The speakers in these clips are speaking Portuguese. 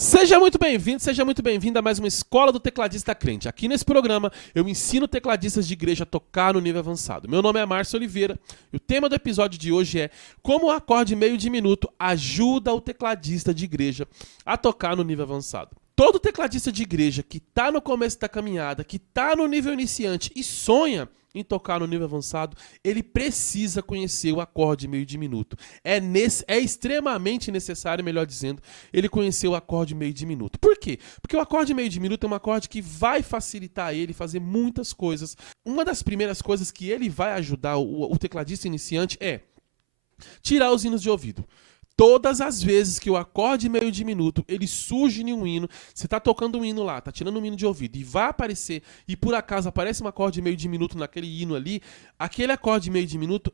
Seja muito bem-vindo a mais uma Escola do Tecladista Crente. Aqui nesse programa eu ensino tecladistas de igreja a tocar no nível avançado. Meu nome é Márcio Oliveira e o tema do episódio de hoje é como o acorde meio diminuto ajuda o tecladista de igreja a tocar no nível avançado. Todo tecladista de igreja que está no começo da caminhada, que está no nível iniciante e sonha em tocar no nível avançado, ele precisa conhecer o acorde meio diminuto. É extremamente necessário, melhor dizendo, ele conhecer o acorde meio diminuto. Por quê? Porque o acorde meio diminuto é um acorde que vai facilitar ele fazer muitas coisas. Uma das primeiras coisas que ele vai ajudar o tecladista iniciante é tirar os hinos de ouvido. Todas as vezes que o acorde meio diminuto, ele surge em um hino, você tá tocando um hino lá, tá tirando um hino de ouvido e vai aparecer, e por acaso aparece um acorde meio diminuto naquele hino ali, aquele acorde meio diminuto,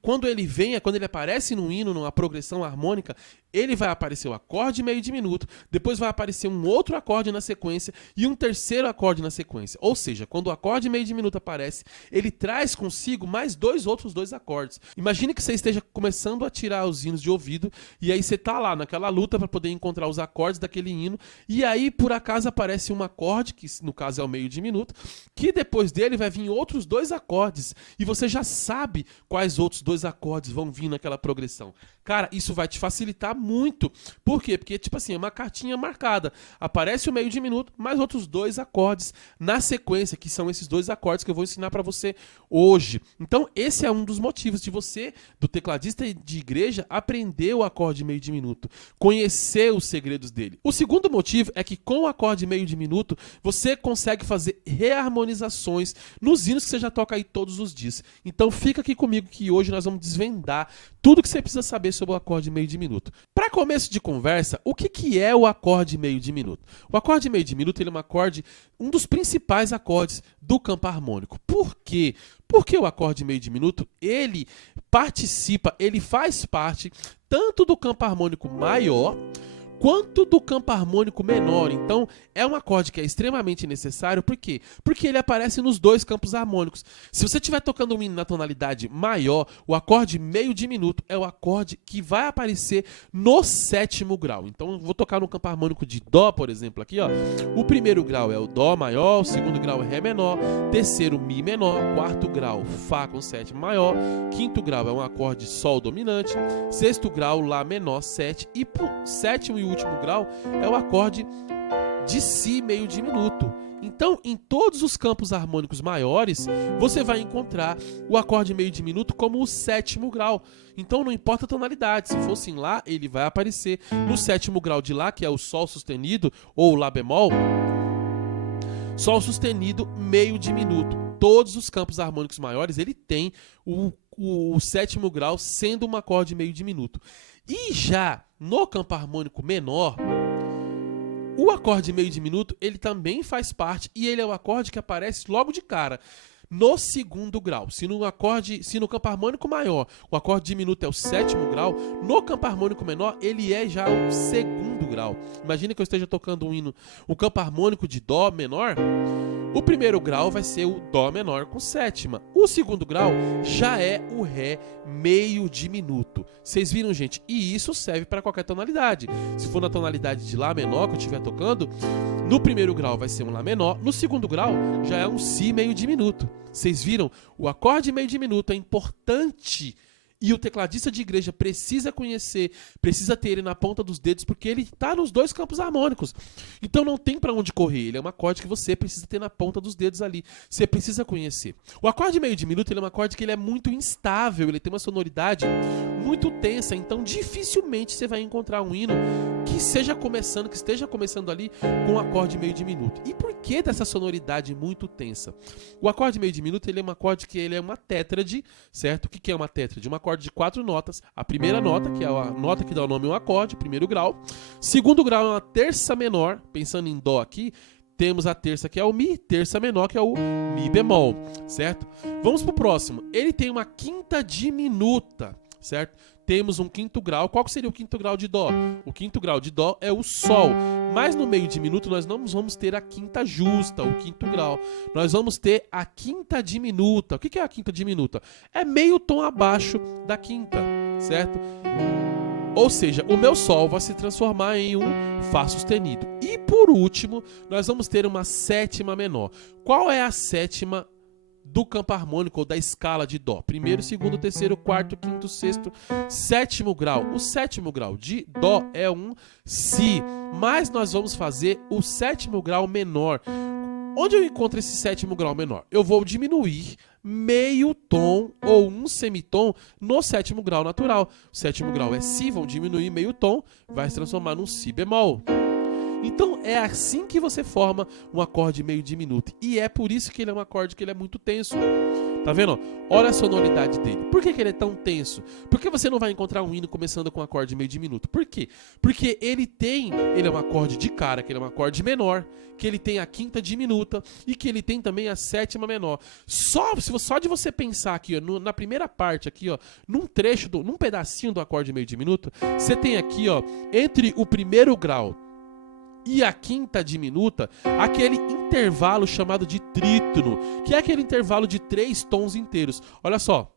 quando ele aparece no hino, numa progressão harmônica, ele vai aparecer o acorde meio diminuto, depois vai aparecer um outro acorde na sequência e um terceiro acorde na sequência. Ou seja, quando o acorde meio diminuto aparece, ele traz consigo mais outros dois acordes. Imagine que você esteja começando a tirar os hinos de ouvido e aí você tá lá naquela luta para poder encontrar os acordes daquele hino e aí por acaso aparece um acorde, que no caso é o meio diminuto, que depois dele vai vir outros dois acordes e você já sabe quais outros dois acordes vão vir naquela progressão. Cara, isso vai te facilitar muito. Por quê? Porque, tipo assim, é uma cartinha marcada. Aparece o meio diminuto, mais outros dois acordes na sequência, que são esses dois acordes que eu vou ensinar pra você hoje. Então, esse é um dos motivos de você, do tecladista de igreja, aprender o acorde meio diminuto, conhecer os segredos dele. O segundo motivo é que com o acorde meio diminuto, você consegue fazer reharmonizações nos hinos que você já toca aí todos os dias. Então, fica aqui comigo que hoje nós vamos desvendar tudo que você precisa saber sobre o acorde meio diminuto. Para começo de conversa, o que é o acorde meio diminuto? O acorde meio diminuto ele é um dos principais acordes do campo harmônico. Por quê? Porque o acorde meio diminuto, ele faz parte tanto do campo harmônico maior quanto do campo harmônico menor. Então, é um acorde que é extremamente necessário. Por quê? Porque ele aparece nos dois campos harmônicos. Se você estiver tocando um hino na tonalidade maior, o acorde meio diminuto é o acorde que vai aparecer no sétimo grau. Então, eu vou tocar no campo harmônico de Dó, por exemplo, aqui, ó. O primeiro grau é o Dó maior, o segundo grau é Ré menor, terceiro Mi menor, quarto grau Fá com sétima maior, quinto grau é um acorde Sol dominante, sexto grau Lá menor 7 e pro sétimo e último grau é o acorde de Si meio diminuto. Então, em todos os campos harmônicos maiores, você vai encontrar o acorde meio diminuto como o sétimo grau. Então, não importa a tonalidade. Se fosse em Lá, ele vai aparecer no sétimo grau de Lá, que é o Sol sustenido ou Lá bemol. Sol sustenido meio diminuto. Todos os campos harmônicos maiores, ele tem o sétimo grau sendo um acorde meio diminuto. E já no campo harmônico menor, o acorde meio diminuto, ele também faz parte e ele é o acorde que aparece logo de cara no segundo grau. Se no campo harmônico maior o acorde diminuto é o sétimo grau, no campo harmônico menor ele é já o segundo grau. Imagina que eu esteja tocando um campo harmônico de Dó menor. O primeiro grau vai ser o Dó menor com sétima. O segundo grau já é o Ré meio diminuto. Vocês viram, gente? E isso serve para qualquer tonalidade. Se for na tonalidade de Lá menor que eu estiver tocando, no primeiro grau vai ser um Lá menor, no segundo grau já é um Si meio diminuto. Vocês viram? O acorde meio diminuto é importante. E o tecladista de igreja precisa conhecer, precisa ter ele na ponta dos dedos, porque ele está nos dois campos harmônicos. Então não tem para onde correr. Ele é um acorde que você precisa ter na ponta dos dedos ali. Você precisa conhecer. O acorde meio diminuto ele é um acorde que ele é muito instável, ele tem uma sonoridade muito tensa. Então dificilmente você vai encontrar um hino que esteja começando ali com um acorde meio diminuto. E por que dessa sonoridade muito tensa? O acorde meio diminuto ele é um acorde que ele é uma tétrade, certo? O que é uma tétrade? Um acorde de 4 notas. A primeira nota, que é a nota que dá o nome ao acorde, primeiro grau. Segundo grau é uma terça menor, pensando em Dó aqui, temos a terça que é o Mi, terça menor que é o Mi bemol, certo? Vamos pro próximo. Ele tem uma quinta diminuta, certo? Temos um quinto grau. Qual seria o quinto grau de Dó? O quinto grau de Dó é o Sol. Mas no meio diminuto nós não vamos ter a quinta justa, o quinto grau. Nós vamos ter a quinta diminuta. O que é a quinta diminuta? É meio tom abaixo da quinta, certo? Ou seja, o meu Sol vai se transformar em um Fá sustenido. E por último, nós vamos ter uma sétima menor. Qual é a sétima do campo harmônico ou da escala de Dó? Primeiro, segundo, terceiro, quarto, quinto, sexto, sétimo grau. O sétimo grau de Dó é um Si, mas nós vamos fazer o sétimo grau menor. Onde eu encontro esse sétimo grau menor? Eu vou diminuir meio tom ou um semitom no sétimo grau natural. O sétimo grau é Si, vão diminuir meio tom, vai se transformar num Si bemol. Então é assim que você forma um acorde meio diminuto. E é por isso que ele é um acorde que ele é muito tenso. Tá vendo? Olha a sonoridade dele. Por que ele é tão tenso? Porque você não vai encontrar um hino começando com um acorde meio diminuto. Por quê? Porque ele é um acorde de cara, que ele é um acorde menor, que ele tem a quinta diminuta e que ele tem também a sétima menor. Só de você pensar aqui, ó, na primeira parte aqui, ó, num pedacinho do acorde meio diminuto, você tem aqui, ó, entre o primeiro grau e a quinta diminuta, aquele intervalo chamado de trítono, que é aquele intervalo de 3 tons inteiros. Olha só.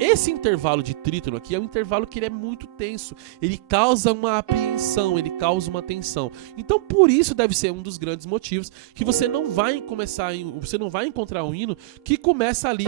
Esse intervalo de trítono aqui é um intervalo que ele é muito tenso. Ele causa uma apreensão, ele causa uma tensão. Então, por isso deve ser um dos grandes motivos que você não vai encontrar um hino que começa ali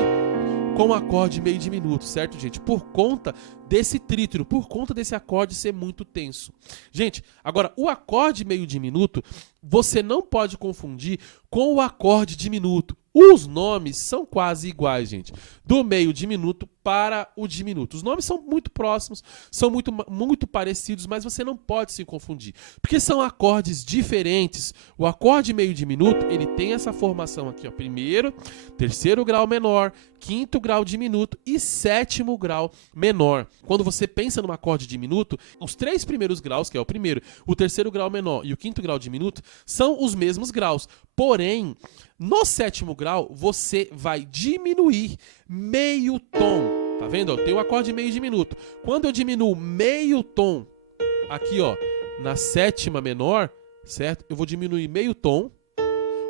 com um acorde meio diminuto, certo, gente? Por conta desse trítono, por conta desse acorde ser muito tenso. Gente, agora, o acorde meio diminuto, você não pode confundir com o acorde diminuto. Os nomes são quase iguais, gente. Do meio diminuto para o diminuto. Os nomes são muito próximos, são muito parecidos, mas você não pode se confundir. Porque são acordes diferentes. O acorde meio diminuto, ele tem essa formação aqui, ó. Primeiro, terceiro grau menor, quinto grau diminuto e sétimo grau menor. Quando você pensa num acorde diminuto, os 3 primeiros graus, que é o primeiro, o terceiro grau menor e o quinto grau diminuto, são os mesmos graus. Porém, no sétimo grau, você vai diminuir meio tom. Tá vendo? Tem um acorde meio diminuto. Quando eu diminuo meio tom, aqui ó, na sétima menor, certo? Eu vou diminuir meio tom.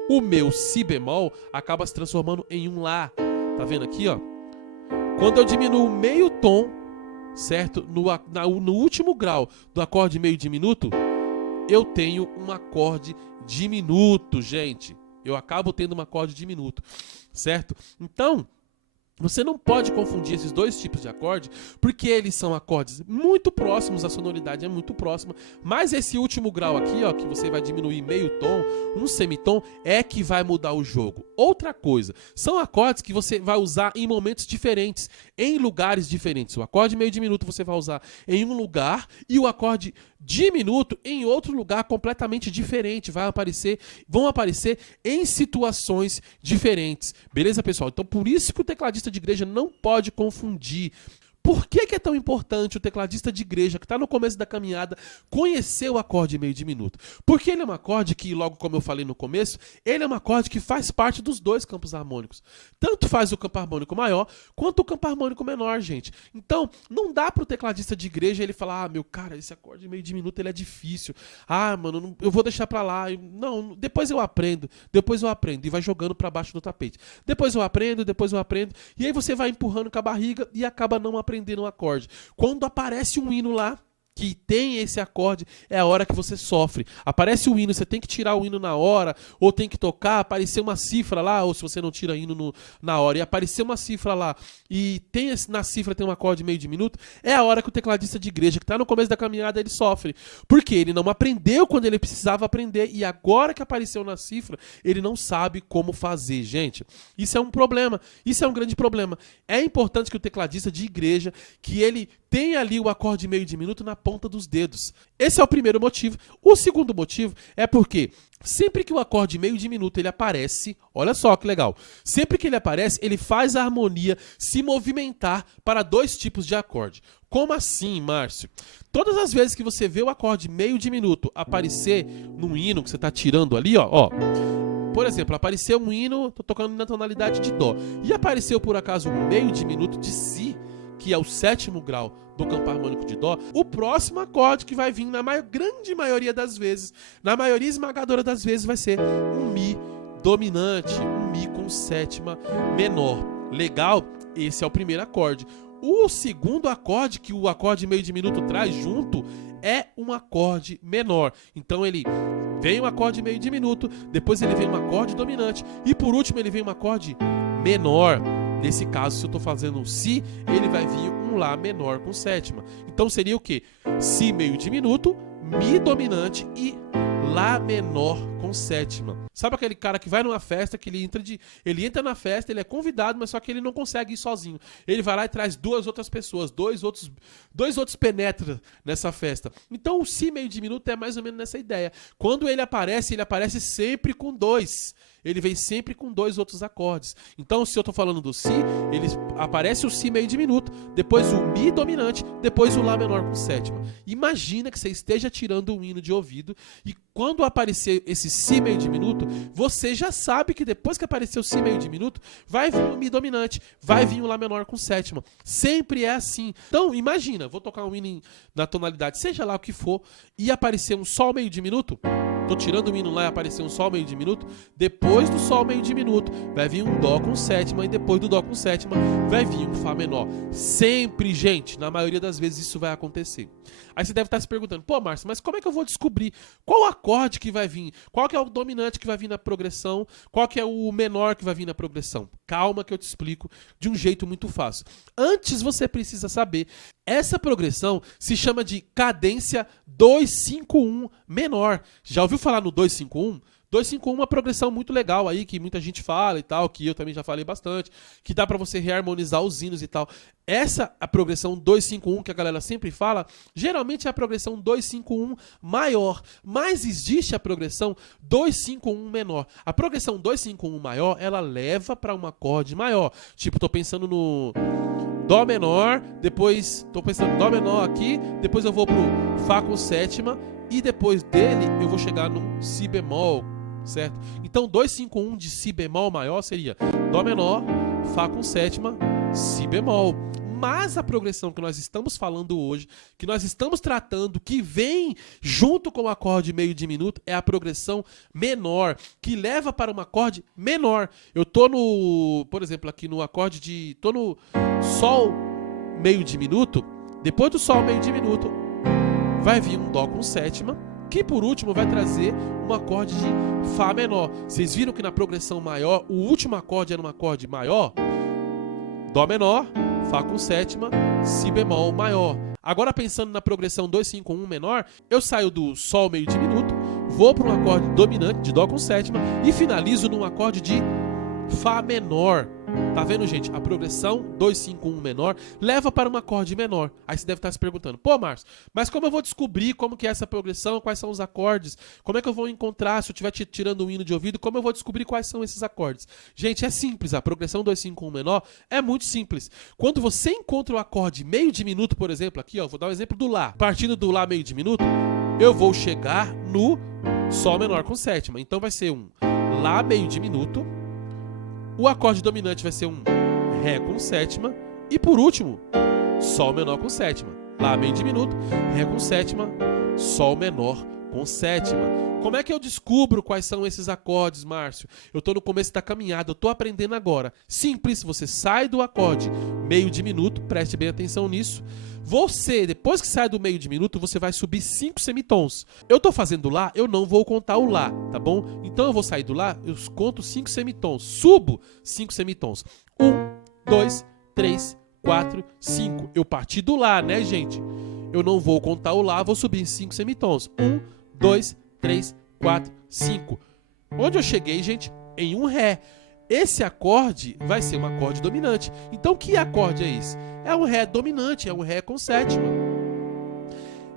O meu Si bemol acaba se transformando em um Lá. Tá vendo aqui, ó? Quando eu diminuo meio tom, certo? No último grau do acorde meio diminuto, eu tenho um acorde diminuto, gente. Eu acabo tendo um acorde diminuto, certo? Então, você não pode confundir esses dois tipos de acorde, porque eles são acordes muito próximos, a sonoridade é muito próxima, mas esse último grau aqui, ó, que você vai diminuir meio tom, um semitom, é que vai mudar o jogo. Outra coisa, são acordes que você vai usar em momentos diferentes, em lugares diferentes. O acorde meio diminuto você vai usar em um lugar e o acorde diminuto em outro lugar completamente diferente. Vão aparecer em situações diferentes. Beleza, pessoal? Então, por isso que o tecladista de igreja não pode confundir. Por que é tão importante o tecladista de igreja, que está no começo da caminhada, conhecer o acorde meio diminuto? Porque ele é um acorde que, logo como eu falei no começo, ele é um acorde que faz parte dos dois campos harmônicos. Tanto faz o campo harmônico maior, quanto o campo harmônico menor, gente. Então, não dá para o tecladista de igreja ele falar, meu cara, esse acorde meio diminuto ele é difícil. Mano, eu vou deixar para lá. Não, depois eu aprendo. E vai jogando para baixo do tapete. Depois eu aprendo. E aí você vai empurrando com a barriga e acaba não aprendendo um acorde. Quando aparece um hino lá que tem esse acorde, é a hora que você sofre. Aparece o hino, você tem que tirar o hino na hora, ou tem que tocar, aparecer uma cifra lá, ou se você não tira hino na hora, e aparecer uma cifra lá, e na cifra tem um acorde meio diminuto, é a hora que o tecladista de igreja, que está no começo da caminhada, ele sofre. Porque ele não aprendeu quando ele precisava aprender, e agora que apareceu na cifra, ele não sabe como fazer, gente. Isso é um problema, isso é um grande problema. É importante que o tecladista de igreja, que ele tenha ali o acorde meio diminuto na ponta dos dedos. Esse é o primeiro motivo. O segundo motivo é porque sempre que o acorde meio diminuto ele aparece, olha só que legal, sempre que ele aparece, ele faz a harmonia se movimentar para 2 tipos de acorde. Como assim, Márcio? Todas as vezes que você vê o acorde meio diminuto aparecer num hino que você está tirando ali, ó, por exemplo, apareceu um hino, tô tocando na tonalidade de Dó, e apareceu por acaso um meio diminuto de Si, que é o 7º grau do campo harmônico de Dó, o próximo acorde que vai vir na grande maioria das vezes, na maioria esmagadora das vezes, vai ser um Mi dominante, um Mi com sétima menor. Legal? Esse é o primeiro acorde. O segundo acorde que o acorde meio diminuto traz junto é um acorde menor. Então ele vem um acorde meio diminuto, depois ele vem um acorde dominante e por último ele vem um acorde menor. Nesse caso, se eu estou fazendo um Si, ele vai vir um Lá menor com sétima. Então seria o quê? Si meio diminuto, Mi dominante e Lá menor com sétima. Sabe aquele cara que vai numa festa, que ele entra na festa, ele é convidado, mas só que ele não consegue ir sozinho. Ele vai lá e traz duas outras pessoas, dois outros penetram nessa festa. Então o Si meio diminuto é mais ou menos nessa ideia. Quando ele aparece sempre com dois. Ele vem sempre com dois outros acordes. Então, se eu estou falando do Si, ele aparece o Si meio diminuto, depois o Mi dominante, depois o Lá menor com sétima. Imagina que você esteja tirando um hino de ouvido e quando aparecer esse Si meio diminuto, você já sabe que depois que aparecer o Si meio diminuto, vai vir o Mi dominante, vai vir o Lá menor com sétima. Sempre é assim. Então, imagina, vou tocar um hino na tonalidade, seja lá o que for, e aparecer um Sol meio diminuto. Tô tirando o hino lá e apareceu um Sol meio diminuto. Depois do Sol meio diminuto vai vir um Dó com sétima e depois do Dó com sétima vai vir um Fá menor. Sempre, gente, na maioria das vezes isso vai acontecer. Aí você deve estar se perguntando, pô, Márcio, mas como é que eu vou descobrir qual acorde que vai vir? Qual que é o dominante que vai vir na progressão? Qual que é o menor que vai vir na progressão? Calma que eu te explico de um jeito muito fácil. Antes você precisa saber, essa progressão se chama de cadência 2-5-1 menor. Já ouviu falar no 2-5-1? 2-5-1 é uma progressão muito legal aí, que muita gente fala e tal, que eu também já falei bastante, que dá pra você reharmonizar os hinos e tal. Essa, a progressão 2-5-1 que a galera sempre fala, geralmente é a progressão 2-5-1 maior, mas existe a progressão 2-5-1 menor. A progressão 2-5-1 maior, ela leva pra um acorde maior. Tipo, tô pensando no Dó menor, depois tô pensando no Dó menor aqui, depois eu vou pro Fá com sétima, e depois dele eu vou chegar num Si bemol, certo? Então 2-5-1 de Si bemol maior seria Dó menor, Fá com sétima, Si bemol. Mas a progressão que nós estamos falando hoje, que nós estamos tratando, que vem junto com o acorde meio diminuto, é a progressão menor, que leva para um acorde menor. Eu tô no, por exemplo, aqui no acorde de, tô no Sol meio diminuto, depois do Sol meio diminuto, vai vir um Dó com sétima, que por último vai trazer um acorde de Fá menor. Vocês viram que na progressão maior, o último acorde era um acorde maior? Dó menor, Fá com sétima, Si bemol maior. Agora pensando na progressão 2-5-1 menor, eu saio do Sol meio diminuto, vou para um acorde dominante de Dó com sétima e finalizo num acorde de Fá menor. Tá vendo, gente? A progressão 2-5-1 menor leva para um acorde menor. Aí você deve estar se perguntando, pô, Márcio, mas como eu vou descobrir como que é essa progressão, quais são os acordes? Como é que eu vou encontrar, se eu estiver tirando um hino de ouvido, como eu vou descobrir quais são esses acordes? Gente, é simples, a progressão 2-5-1 menor é muito simples. Quando você encontra o acorde meio diminuto, por exemplo, aqui, ó, vou dar um exemplo do Lá. Partindo do Lá meio diminuto, eu vou chegar no Sol menor com sétima. Então vai ser um Lá meio diminuto, o acorde dominante vai ser um Ré com sétima e por último, Sol menor com sétima. Lá meio diminuto, Ré com sétima, Sol menor com sétima. Como é que eu descubro quais são esses acordes, Márcio? Eu estou no começo da caminhada, eu estou aprendendo agora. Simples, você sai do acorde meio diminuto, preste bem atenção nisso. Você, depois que sai do meio diminuto, você vai subir 5 semitons. Eu estou fazendo Lá, eu não vou contar o Lá, tá bom? Então eu vou sair do Lá, eu conto 5 semitons, subo 5 semitons. 1, 2, 3, 4, 5. Eu parti do Lá, né, gente? Eu não vou contar o Lá, vou subir 5 semitons. 1, 2, 3, 4, 5. Onde eu cheguei, gente? Em um Ré. Esse acorde vai ser um acorde dominante. Então, que acorde é esse? É um Ré dominante, é um Ré com sétima.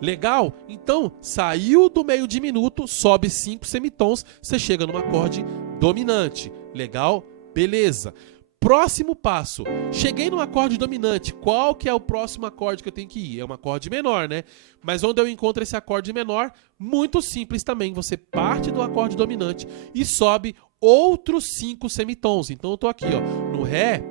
Legal? Então, saiu do meio diminuto, sobe 5 semitons, você chega num acorde dominante. Legal? Beleza. Próximo passo. Cheguei no acorde dominante. Qual que é o próximo acorde que eu tenho que ir? É um acorde menor, né? Mas onde eu encontro esse acorde menor? Muito simples também. Você parte do acorde dominante e sobe outros 5 semitons. Então eu tô aqui, ó, no Ré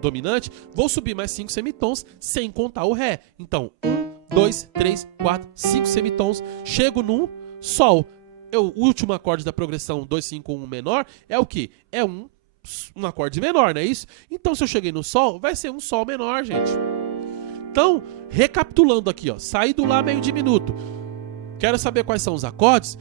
dominante, vou subir mais 5 semitons sem contar o Ré. Então, 1, 2, 3, 4, 5 semitons. Chego no Sol. O último acorde da progressão 2-5-1 menor é o quê? É um um acorde menor, não é isso? Então, se eu cheguei no Sol, vai ser um Sol menor, gente. Então, recapitulando aqui, ó, saí do Lá meio diminuto. Quero saber quais são os acordes?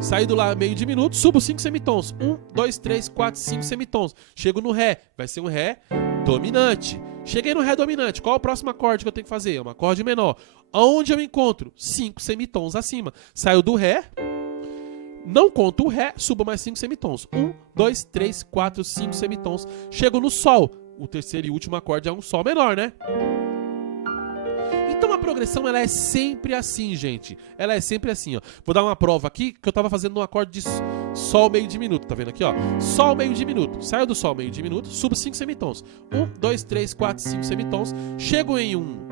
Saí do Lá meio diminuto, subo 5 semitons. 1, 2, 3, 4, 5 semitons. Chego no Ré, vai ser um Ré dominante. Cheguei no Ré dominante, qual é o próximo acorde que eu tenho que fazer? É um acorde menor. Aonde eu encontro? 5 semitons acima. Saio do Ré, não conto o Ré, subo mais 5 semitons. 1, 2, 3, 4, 5 semitons. Chego no Sol. O terceiro e último acorde é um Sol menor, né? Então a progressão, ela é sempre assim, gente. Ela é sempre assim, ó. Vou dar uma prova aqui que eu tava fazendo um acorde de Sol meio diminuto. Tá vendo aqui, ó? Sol meio diminuto. Saio do Sol meio diminuto, subo 5 semitons. 1, 2, 3, 4, 5 semitons. Chego em um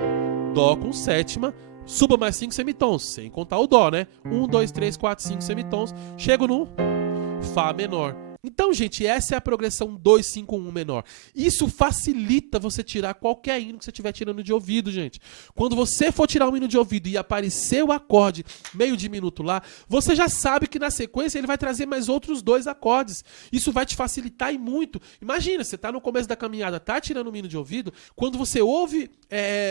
Dó com sétima. Subo mais 5 semitons, sem contar o Dó, né? 1, 2, 3, 4, 5 semitons. Chego no Fá menor. Então, gente, essa é a progressão 2, 5, 1 menor. Isso facilita você tirar qualquer hino que você estiver tirando de ouvido, gente. Quando você for tirar um hino de ouvido e aparecer o acorde meio diminuto lá, você já sabe que na sequência ele vai trazer mais outros 2 acordes. Isso vai te facilitar e muito. Imagina, você está no começo da caminhada, tá tirando um hino de ouvido, quando você ouve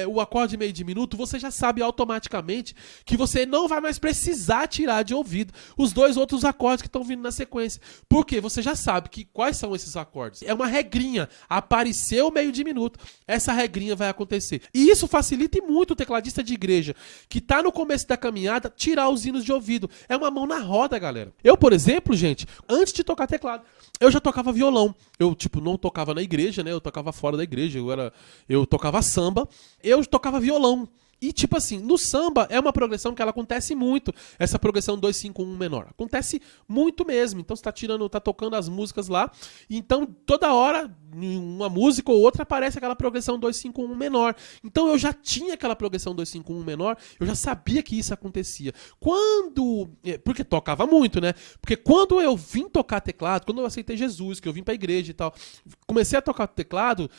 o acorde meio diminuto, você já sabe automaticamente que você não vai mais precisar tirar de ouvido os 2 outros acordes que estão vindo na sequência. Por quê? Você já sabe que quais são esses acordes. É uma regrinha. Apareceu meio diminuto, essa regrinha vai acontecer. E isso facilita muito o tecladista de igreja, que tá no começo da caminhada, tirar os hinos de ouvido. É uma mão na roda, galera. Eu, por exemplo, gente, antes de tocar teclado, eu já tocava violão. Eu, não tocava na igreja, né? Eu tocava fora da igreja. Eu tocava samba. Eu tocava violão. E, assim, no samba é uma progressão que ela acontece muito. Essa progressão 2, 5, 1 menor. Acontece muito mesmo. Então, você tá tocando as músicas lá. Então, toda hora, em uma música ou outra, aparece aquela progressão 2, 5, 1 menor. Então, eu já tinha aquela progressão 2, 5, 1 menor. Eu já sabia que isso acontecia. Porque tocava muito, né? Porque quando eu vim tocar teclado, quando eu aceitei Jesus, que eu vim pra igreja e tal, comecei a tocar teclado,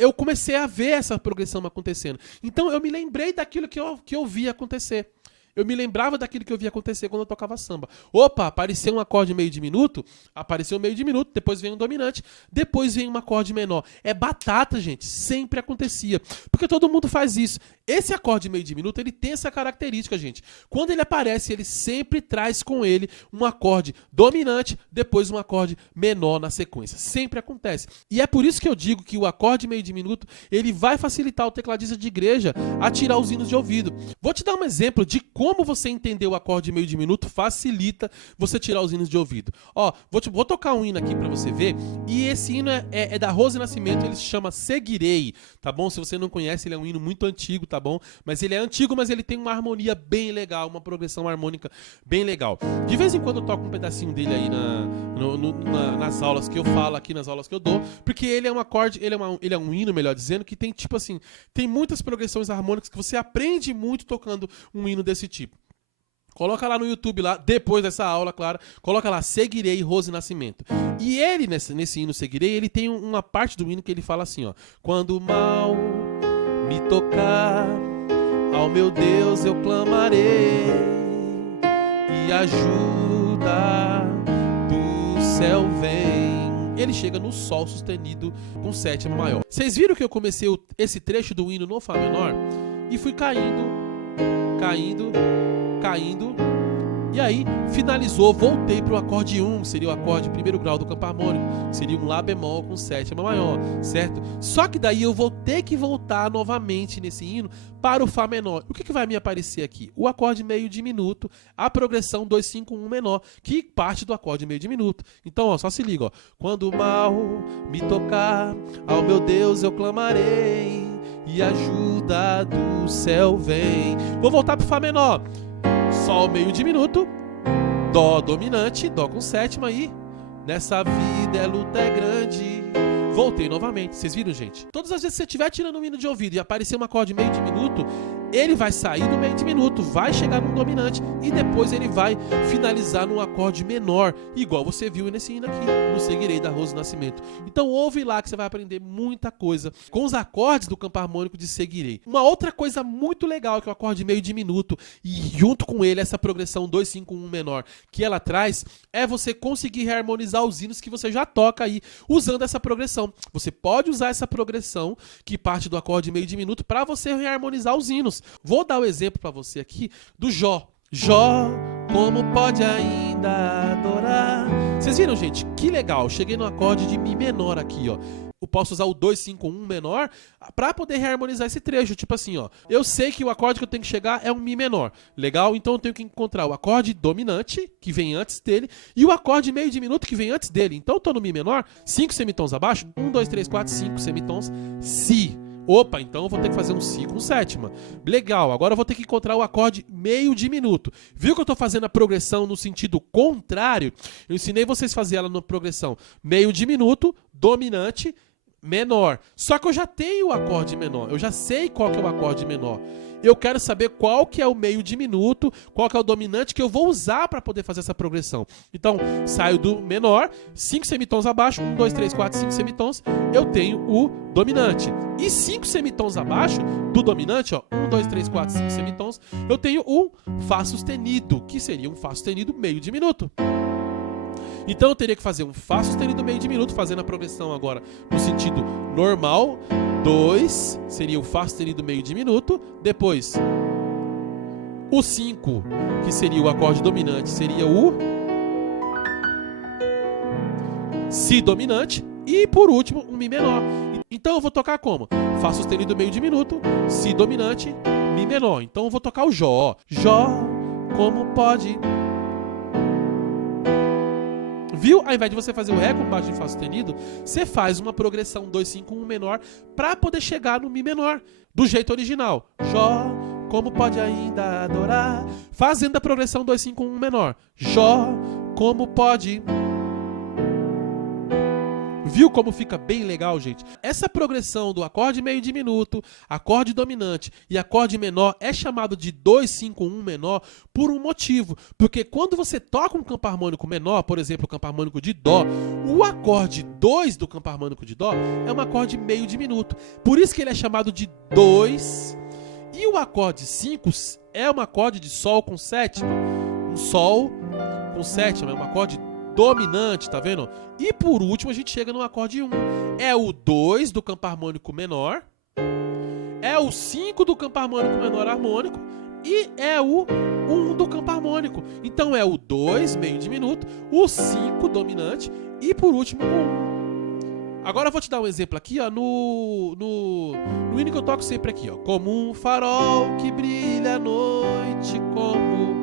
eu comecei a ver essa progressão acontecendo. Então, eu me lembrei daquilo que eu via acontecer. Eu me lembrava daquilo que eu via acontecer quando eu tocava samba. Opa, apareceu um acorde meio diminuto, apareceu meio diminuto, depois vem um dominante, depois vem um acorde menor. É batata, gente, sempre acontecia. Porque todo mundo faz isso. Esse acorde meio diminuto, ele tem essa característica, gente. Quando ele aparece, ele sempre traz com ele um acorde dominante, depois um acorde menor na sequência. Sempre acontece. E é por isso que eu digo que o acorde meio diminuto, ele vai facilitar o tecladista de igreja a tirar os hinos de ouvido. Vou te dar um exemplo de como você entender o acorde meio diminuto facilita você tirar os hinos de ouvido. Ó, vou tocar um hino aqui pra você ver. E esse hino é da Rose Nascimento, ele se chama Seguirei, tá bom? Se você não conhece, ele é um hino muito antigo, tá bom? Mas ele é antigo, mas ele tem uma harmonia bem legal, uma progressão harmônica bem legal. De vez em quando eu toco um pedacinho dele aí nas aulas que eu falo, aqui nas aulas que eu dou, porque ele é um acorde, ele é um hino, melhor dizendo, que tem tem muitas progressões harmônicas que você aprende muito tocando um hino desse tipo. Coloca lá no YouTube, lá, depois dessa aula, claro, coloca lá, Seguirei, Rose Nascimento. E ele, nesse hino Seguirei, ele tem uma parte do hino que ele fala assim, ó: quando o mal me tocar, ao meu Deus eu clamarei, e ajuda do céu vem. Ele chega no Sol sustenido com sétima maior. Vocês viram que eu comecei esse trecho do hino no Fá menor? E fui caindo, e aí finalizou, voltei para o acorde 1, que seria o acorde primeiro grau do campo harmônico, que seria um Lá bemol com sétima maior, certo? Só que daí eu vou ter que voltar novamente nesse hino para o Fá menor. O que vai me aparecer aqui? O acorde meio diminuto, a progressão 2, 5, 1 menor, que parte do acorde meio diminuto. Então, ó, só se liga, ó. Quando o mal me tocar, ao meu Deus eu clamarei, e ajuda do céu vem. Vou voltar pro Fá menor. Sol meio diminuto, Dó dominante, Dó com sétima e nessa vida a luta é grande. Voltei novamente. Vocês viram, gente? Todas as vezes que você estiver tirando um hino de ouvido e aparecer um acorde meio diminuto, ele vai sair do meio diminuto, vai chegar no dominante e depois ele vai finalizar num acorde menor, igual você viu nesse hino aqui, no Seguirei da Rose do Nascimento. Então ouve lá que você vai aprender muita coisa com os acordes do campo harmônico de Seguirei. Uma outra coisa muito legal que é o acorde meio diminuto e junto com ele essa progressão 2-5-1 menor que ela traz é você conseguir reharmonizar os hinos que você já toca aí usando essa progressão. Você pode usar essa progressão que parte do acorde meio diminuto para você reharmonizar os hinos. Vou dar o exemplo para você aqui do Jó. Jó, como pode ainda adorar? Vocês viram, gente? Que legal. Cheguei no acorde de Mi menor aqui, ó. Eu posso usar o 2-5-1 menor para poder reharmonizar esse trecho. Tipo assim, ó. Eu sei que o acorde que eu tenho que chegar é um Mi menor. Legal? Então eu tenho que encontrar o acorde dominante, que vem antes dele, e o acorde meio diminuto, que vem antes dele. Então eu tô no Mi menor, 5 semitons abaixo, 1, 2, 3, 4, 5 semitons, Si. Opa, então eu vou ter que fazer um Si com sétima. Legal, agora eu vou ter que encontrar o acorde meio diminuto. Viu que eu estou fazendo a progressão no sentido contrário? Eu ensinei vocês a fazer ela na progressão meio diminuto, dominante, menor. Só que eu já tenho o acorde menor, eu já sei qual que é o acorde menor. Eu quero saber qual que é o meio diminuto, qual que é o dominante que eu vou usar para poder fazer essa progressão. Então, saio do menor, 5 semitons abaixo, 1, 2, 3, 4, 5 semitons, eu tenho o dominante. E 5 semitons abaixo do dominante, ó, 1, 2, 3, 4, 5 semitons, eu tenho um Fá sustenido, que seria um Fá sustenido meio diminuto. Então eu teria que fazer um Fá sustenido meio diminuto, fazendo a progressão agora no sentido normal. 2 seria o Fá sustenido meio diminuto. Depois, o 5, que seria o acorde dominante, seria o Si dominante. E por último, um Mi menor. Então eu vou tocar como? Fá sustenido meio diminuto, Si dominante, Mi menor. Então eu vou tocar o Jó. Jó, como pode... Viu? Ao invés de você fazer o Ré com baixo em Fá sustenido, você faz uma progressão 2-5-1 menor para poder chegar no Mi menor, do jeito original. Jó, como pode ainda adorar? Fazendo a progressão 2-5-1 menor. Jó, como pode... Viu como fica bem legal, gente? Essa progressão do acorde meio diminuto, acorde dominante e acorde menor é chamado de 2-5-1 menor por um motivo. Porque quando você toca um campo harmônico menor, por exemplo, o campo harmônico de Dó, o acorde 2 do campo harmônico de Dó é um acorde meio diminuto. Por isso que ele é chamado de 2. E o acorde 5 é um acorde de Sol com sétima. Um Sol com sétima, é um acorde dominante, tá vendo? E por último a gente chega no acorde 1. É o 2 do campo harmônico menor, é o 5 do campo harmônico menor harmônico e é o 1 do campo harmônico. Então é o 2 meio diminuto, o 5 dominante e por último o 1. Agora eu vou te dar um exemplo aqui, ó, no hino que eu toco sempre aqui, ó. Como um farol que brilha à noite, como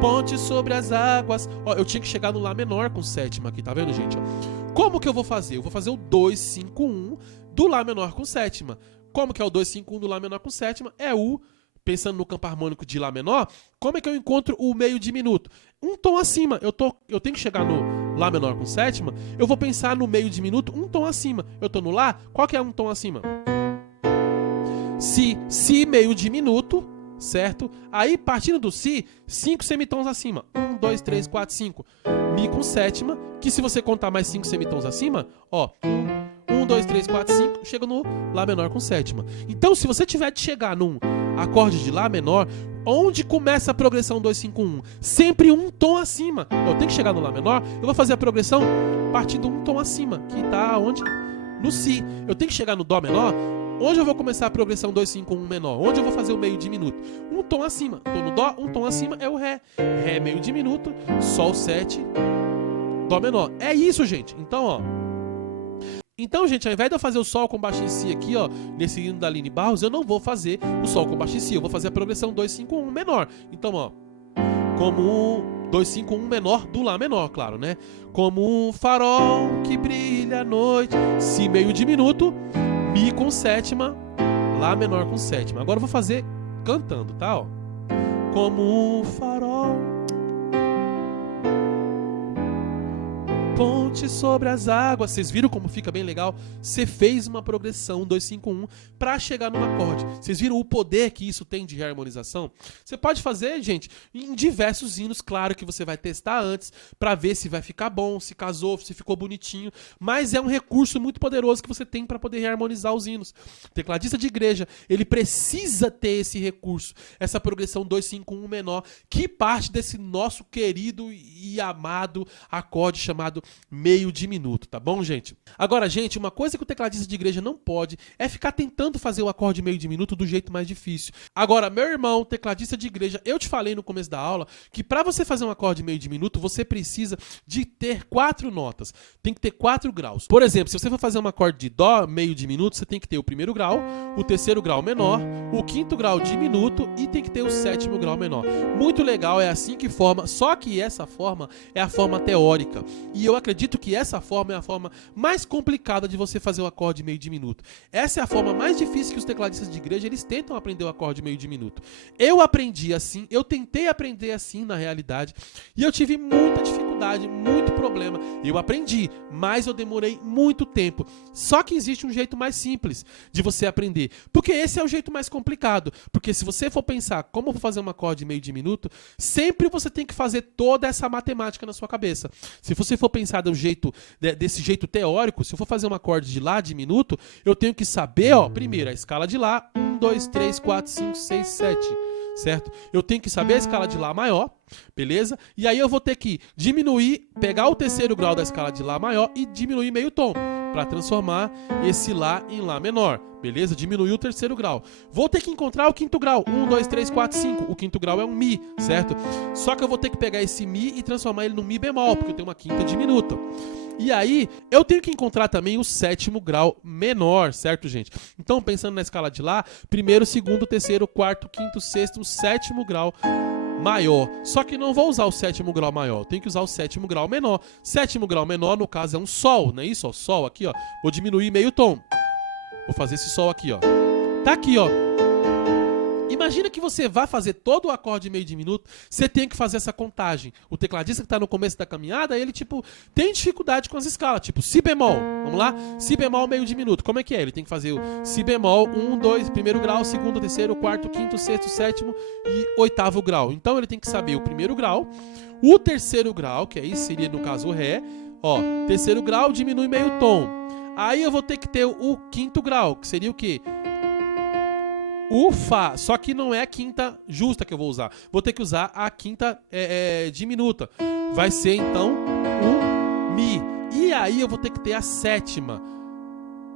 ponte sobre as águas. Ó, eu tinha que chegar no Lá menor com sétima aqui, tá vendo, gente? Ó, como que eu vou fazer? Eu vou fazer o 2-5-1 do Lá menor com sétima. Como que é o 2-5-1 do Lá menor com sétima? É o, pensando no campo harmônico de Lá menor, como é que eu encontro o meio diminuto? Um tom acima. Eu tenho que chegar no Lá menor com sétima, eu vou pensar no meio diminuto um tom acima. Eu tô no Lá, qual que é um tom acima? Si meio diminuto, certo? Aí, partindo do Si, 5 semitons acima. 1, 2, 3, 4, 5. Mi com sétima, que se você contar mais 5 semitons acima, ó, 1, 2, 3, 4, 5, chega no Lá menor com sétima. Então, se você tiver de chegar num acorde de Lá menor, onde começa a progressão 2-5-1? Sempre um tom acima. Eu tenho que chegar no Lá menor, eu vou fazer a progressão partindo um tom acima, que tá onde? No Si. Eu tenho que chegar no Dó menor, onde eu vou começar a progressão 2-5-1 menor? Onde eu vou fazer o meio diminuto? Um tom acima. Tô no Dó, um tom acima é o Ré. Ré meio diminuto, Sol 7, Dó menor. É isso, gente. Então, gente, ao invés de eu fazer o Sol com baixo em Si aqui, ó, nesse hino da Aline Barros, eu não vou fazer o Sol com baixo em Si. Eu vou fazer a progressão 2-5-1 menor. Então, ó, como um 2-5-1 menor do Lá menor, claro, né? Como um farol que brilha à noite. Si meio diminuto, Mi com sétima, Lá menor com sétima. Agora eu vou fazer cantando, tá? Ó. Como um farol ponte sobre as águas. Vocês viram como fica bem legal? Você fez uma progressão 2-5-1 para chegar num acorde. Vocês viram o poder que isso tem de reharmonização? Você pode fazer, gente, em diversos hinos. Claro que você vai testar antes para ver se vai ficar bom, se casou, se ficou bonitinho. Mas é um recurso muito poderoso que você tem para poder reharmonizar os hinos. O tecladista de igreja, ele precisa ter esse recurso, essa progressão 2-5-1 menor, que parte desse nosso querido e amado acorde chamado meio diminuto, tá bom, gente? Agora, gente, uma coisa que o tecladista de igreja não pode é ficar tentando fazer o acorde meio diminuto do jeito mais difícil. Agora, meu irmão, tecladista de igreja, eu te falei no começo da aula que para você fazer um acorde meio diminuto, você precisa de ter 4 notas. Tem que ter 4 graus. Por exemplo, se você for fazer um acorde de dó meio diminuto, você tem que ter o primeiro grau, o terceiro grau menor, o quinto grau diminuto e tem que ter o sétimo grau menor. Muito legal, é assim que forma, só que essa forma é a forma teórica. E eu acredito que essa forma é a forma mais complicada de você fazer o acorde meio diminuto. Essa é a forma mais difícil que os tecladistas de igreja, eles tentam aprender o acorde meio diminuto. Eu aprendi assim, eu tentei aprender assim na realidade, e eu tive muita dificuldade, muito problema. Eu aprendi, mas eu demorei muito tempo. Só que existe um jeito mais simples de você aprender, porque esse é o jeito mais complicado. Porque se você for pensar como eu vou fazer um acorde meio diminuto, sempre você tem que fazer toda essa matemática na sua cabeça. Se você for pensar desse jeito teórico, se eu for fazer um acorde de Lá diminuto, eu tenho que saber, primeiro a escala de Lá, 1, 2, 3, 4, 5, 6, 7, certo? Eu tenho que saber a escala de Lá maior, beleza? E aí eu vou ter que diminuir, pegar o terceiro grau da escala de Lá maior e diminuir meio tom, para transformar esse Lá em Lá menor, beleza? Diminuir o terceiro grau. Vou ter que encontrar o quinto grau, 1, 2, 3, 4, 5. O quinto grau é um Mi, certo? Só que eu vou ter que pegar esse Mi e transformar ele no Mi bemol, porque eu tenho uma quinta diminuta. E aí, eu tenho que encontrar também o sétimo grau menor, certo, gente? Então, pensando na escala de Lá, primeiro, segundo, terceiro, quarto, quinto, sexto, sétimo grau maior. Só que não vou usar o sétimo grau maior, eu tenho que usar o sétimo grau menor. Sétimo grau menor, no caso, é um Sol, não é isso? Ó, Sol aqui, ó. Vou diminuir meio tom. Vou fazer esse Sol aqui, ó. Tá aqui, ó. Imagina que você vai fazer todo o acorde meio diminuto, você tem que fazer essa contagem. O tecladista que tá no começo da caminhada, ele, tem dificuldade com as escalas. Tipo, Si bemol. Vamos lá? Si bemol meio diminuto. Como é que é? Ele tem que fazer o Si bemol, 1, 2, primeiro grau, segundo, terceiro, quarto, quinto, sexto, sétimo e oitavo grau. Então, ele tem que saber o primeiro grau, o terceiro grau, que aí seria, no caso, o Ré. Ó, terceiro grau, diminui meio tom. Aí eu vou ter que ter o quinto grau, que seria o quê? O Fá, só que não é a quinta justa que eu vou usar. Vou ter que usar a quinta diminuta. Vai ser, então, o Mi. E aí eu vou ter que ter a sétima.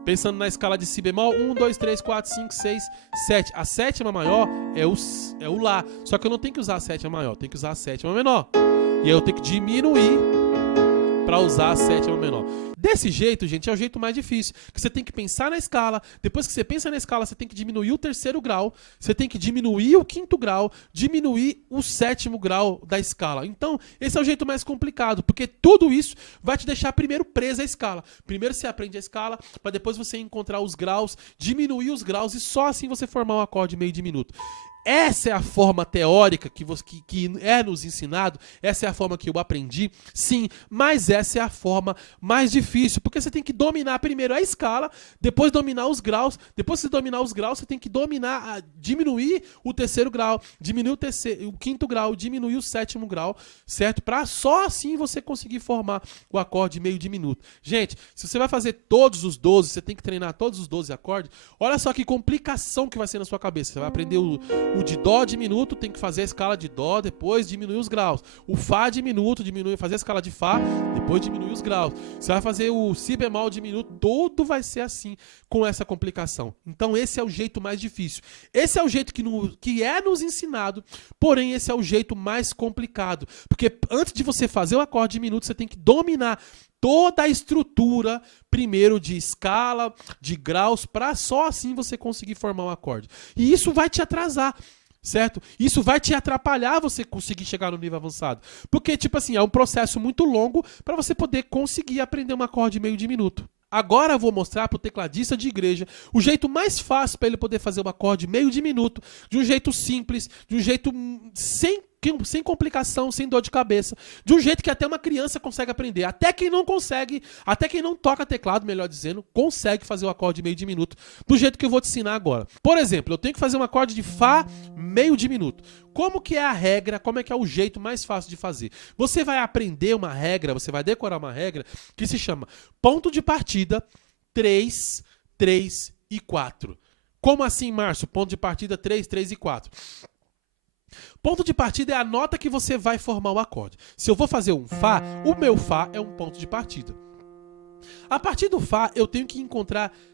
Pensando na escala de Si bemol, 1, 2, 3, 4, 5, 6, 7. A sétima maior é o Lá. Só que eu não tenho que usar a sétima maior, eu tenho que usar a sétima menor. E aí eu tenho que diminuir para usar a sétima menor. Desse jeito, gente, é o jeito mais difícil. Que você tem que pensar na escala. Depois que você pensa na escala, você tem que diminuir o terceiro grau. Você tem que diminuir o quinto grau. Diminuir o sétimo grau da escala. Então, esse é o jeito mais complicado. Porque tudo isso vai te deixar primeiro preso à escala. Primeiro você aprende a escala, para depois você encontrar os graus, diminuir os graus e só assim você formar um acorde meio diminuto. Essa é a forma teórica que é nos ensinado, essa é a forma que eu aprendi, sim, mas essa é a forma mais difícil, porque você tem que dominar primeiro a escala, depois dominar os graus, depois de dominar os graus, você tem que diminuir o terceiro grau, diminuir o quinto grau, diminuir o sétimo grau, certo? Para só assim você conseguir formar o acorde meio diminuto. Gente, se você vai fazer todos os 12, você tem que treinar todos os 12 acordes, olha só que complicação que vai ser na sua cabeça. Você vai aprender o de Dó diminuto, tem que fazer a escala de Dó, depois diminuir os graus. O Fá diminuto, fazer a escala de Fá, depois diminuir os graus. Você vai fazer o Si bemol diminuto, tudo vai ser assim, com essa complicação. Então esse é o jeito mais difícil. Esse é o jeito que é nos ensinado, porém esse é o jeito mais complicado. Porque antes de você fazer o acorde diminuto, você tem que dominar toda a estrutura, primeiro de escala, de graus, para só assim você conseguir formar um acorde. E isso vai te atrasar, certo? Isso vai te atrapalhar você conseguir chegar no nível avançado. Porque, é um processo muito longo para você poder conseguir aprender um acorde meio diminuto. Agora eu vou mostrar para o tecladista de igreja o jeito mais fácil para ele poder fazer um acorde meio diminuto, de um jeito simples, de um jeito sem sem complicação, sem dor de cabeça, de um jeito que até uma criança consegue aprender. Até quem não consegue, até quem não toca teclado, melhor dizendo, consegue fazer o acorde meio diminuto do jeito que eu vou te ensinar agora. Por exemplo, eu tenho que fazer um acorde de Fá meio diminuto. Como que é a regra, como é que é o jeito mais fácil de fazer? Você vai aprender uma regra, você vai decorar uma regra que se chama ponto de partida 3, 3 e 4. Como assim, Márcio? Ponto de partida 3, 3 e 4. Ponto de partida é a nota que você vai formar o acorde. Se eu vou fazer um Fá, o meu Fá é um ponto de partida. A partir do Fá, eu tenho que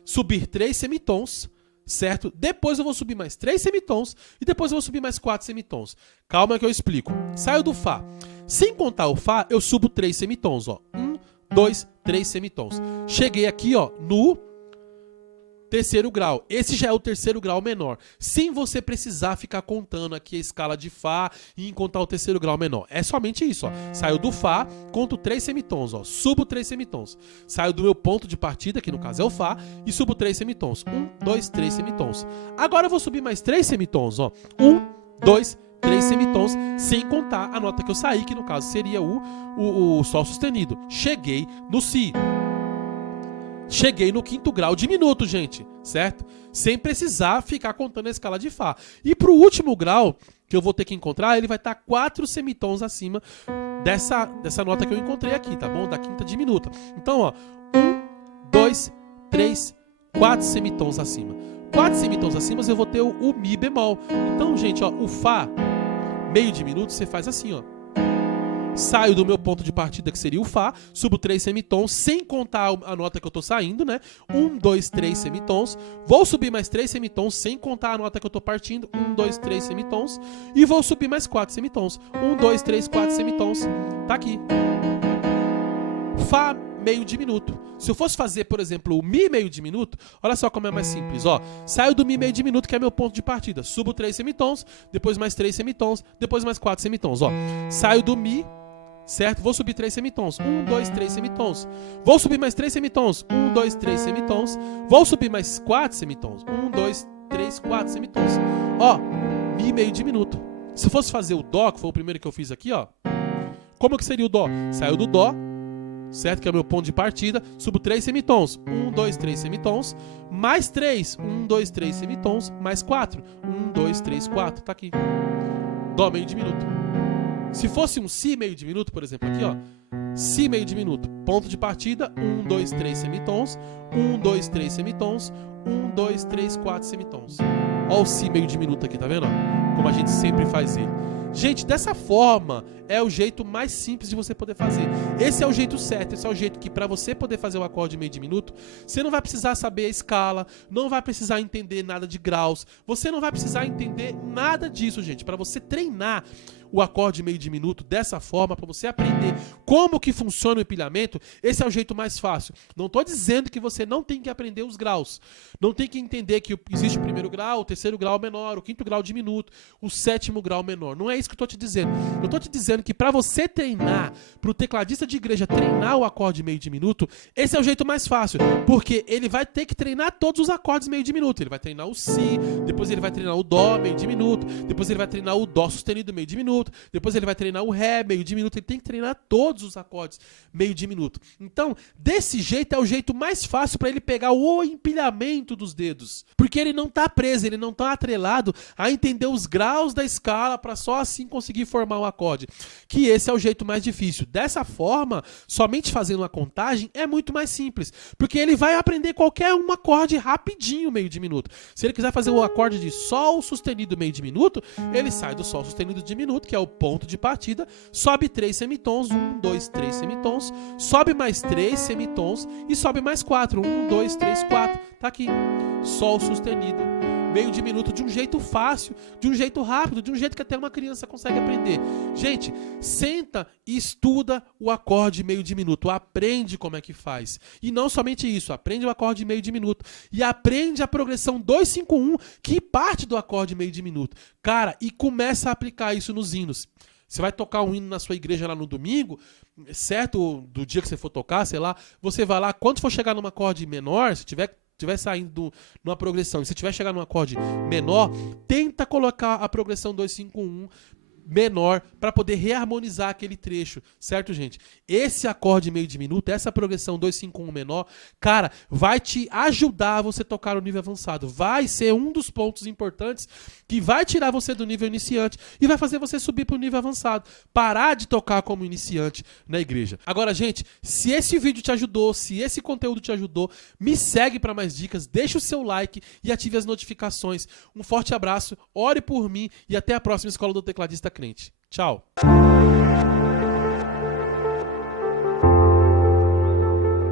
subir 3 semitons, certo? Depois eu vou subir mais 3 semitons e depois eu vou subir mais 4 semitons. Calma que eu explico. Saio do Fá. Sem contar o Fá, eu subo 3 semitons, ó. 1, 2, 3 semitons. Cheguei aqui, ó, no terceiro grau. Esse já é o terceiro grau menor. Sem você precisar ficar contando aqui a escala de Fá e contar o terceiro grau menor. É somente isso, ó. Saio do Fá, conto 3 semitons, ó. Subo 3 semitons. Saio do meu ponto de partida, que no caso é o Fá, e subo 3 semitons. 1, 2, 3 semitons. Agora eu vou subir mais 3 semitons, ó. 1, 2, 3 semitons, sem contar a nota que eu saí, que no caso seria o Sol sustenido. Cheguei no Si. Cheguei no quinto grau diminuto, gente, certo? Sem precisar ficar contando a escala de Fá. E pro último grau, que eu vou ter que encontrar, ele vai estar 4 semitons acima dessa nota que eu encontrei aqui, tá bom? Da quinta diminuta. Então, ó, 1, 2, 3, 4 semitons acima. 4 semitons acima eu vou ter o Mi bemol. Então, gente, ó, o Fá meio diminuto, você faz assim, ó. Saio do meu ponto de partida, que seria o Fá, subo 3 semitons, sem contar a nota que eu tô saindo, né? 1, 2, 3 semitons. Vou subir mais 3 semitons, sem contar a nota que eu tô partindo. 1, 2, 3 semitons. E vou subir mais 4 semitons. 1, 2, 3, 4 semitons. Tá aqui. Fá meio diminuto. Se eu fosse fazer, por exemplo, o Mi meio diminuto, olha só como é mais simples, ó. Saio do Mi meio diminuto, que é meu ponto de partida. Subo 3 semitons, depois mais 3 semitons, depois mais 4 semitons, ó. Saio do Mi, certo? Vou subir 3 semitons. 1, 2, 3 semitons. Vou subir mais 3 semitons. 1, 2, 3 semitons. Vou subir mais 4 semitons. 1, 2, 3, 4 semitons. Ó, Mi meio diminuto. Se eu fosse fazer o Dó, que foi o primeiro que eu fiz aqui, ó. Como que seria o Dó? Saiu do Dó, certo? Que é o meu ponto de partida. Subo 3 semitons. 1, 2, 3 semitons. Mais 3. 1, 2, 3 semitons. Mais 4. 1, 2, 3, 4. Tá aqui. Dó meio diminuto. Se fosse um Si meio diminuto, por exemplo, aqui, ó. Si meio diminuto. Ponto de partida. 1, 2, 3 semitons. 1, 2, 3 semitons. 1, 2, 3, 4 semitons. Ó o Si meio diminuto aqui, tá vendo? Como a gente sempre faz ele. Gente, dessa forma é o jeito mais simples de você poder fazer. Esse é o jeito certo, esse é o jeito que para você poder fazer o acorde meio diminuto, você não vai precisar saber a escala, não vai precisar entender nada de graus, você não vai precisar entender nada disso, gente. Para você treinar o acorde meio diminuto dessa forma, para você aprender como que funciona o empilhamento, esse é o jeito mais fácil. Não estou dizendo que você não tem que aprender os graus, não tem que entender que existe o primeiro grau, o terceiro grau menor, o quinto grau diminuto, o sétimo grau menor. Não é isso que eu estou te dizendo. Eu estou te dizendo que para você treinar, para o tecladista de igreja treinar o acorde meio diminuto, esse é o jeito mais fácil, porque ele vai ter que treinar todos os acordes meio diminuto. Ele vai treinar o Si, depois ele vai treinar o Dó meio diminuto, depois ele vai treinar o Dó sustenido meio diminuto, depois ele vai treinar o Ré meio diminuto. Ele tem que treinar todos os acordes meio diminuto. Então, desse jeito é o jeito mais fácil para ele pegar o empilhamento dos dedos, porque ele não está preso, ele não está atrelado a entender os graus da escala para só assim conseguir formar um acorde, que esse é o jeito mais difícil. Dessa forma, somente fazendo uma contagem é muito mais simples, porque ele vai aprender qualquer um acorde rapidinho meio diminuto. Se ele quiser fazer o acorde de Sol sustenido meio diminuto, ele sai do Sol sustenido diminuto, que é o ponto de partida, sobe 3 semitons, 1, 2, 3 semitons, sobe mais 3 semitons e sobe mais 4, 1, 2, 3, 4, tá aqui, Sol sustenido meio diminuto, de um jeito fácil, de um jeito rápido, de um jeito que até uma criança consegue aprender. Gente, senta e estuda o acorde meio diminuto, aprende como é que faz. E não somente isso, aprende o acorde meio diminuto e aprende a progressão 2-5-1, que parte do acorde meio diminuto. Cara, e começa a aplicar isso nos hinos. Você vai tocar um hino na sua igreja lá no domingo, certo? Do dia que você for tocar, sei lá, você vai lá, quando for chegar num acorde menor, se tiver saindo numa progressão, e se tiver chegar num acorde menor, tenta colocar a progressão 2-5-1 menor para poder reharmonizar aquele trecho, certo, gente? Esse acorde meio diminuto, essa progressão 2-5-1 menor, cara, vai te ajudar a você tocar no nível avançado. Vai ser um dos pontos importantes que vai tirar você do nível iniciante e vai fazer você subir para o nível avançado. Parar de tocar como iniciante na igreja. Agora, gente, se esse vídeo te ajudou, se esse conteúdo te ajudou, me segue para mais dicas, deixa o seu like e ative as notificações. Um forte abraço, ore por mim e até a próxima Escola do Tecladista Crente. Tchau!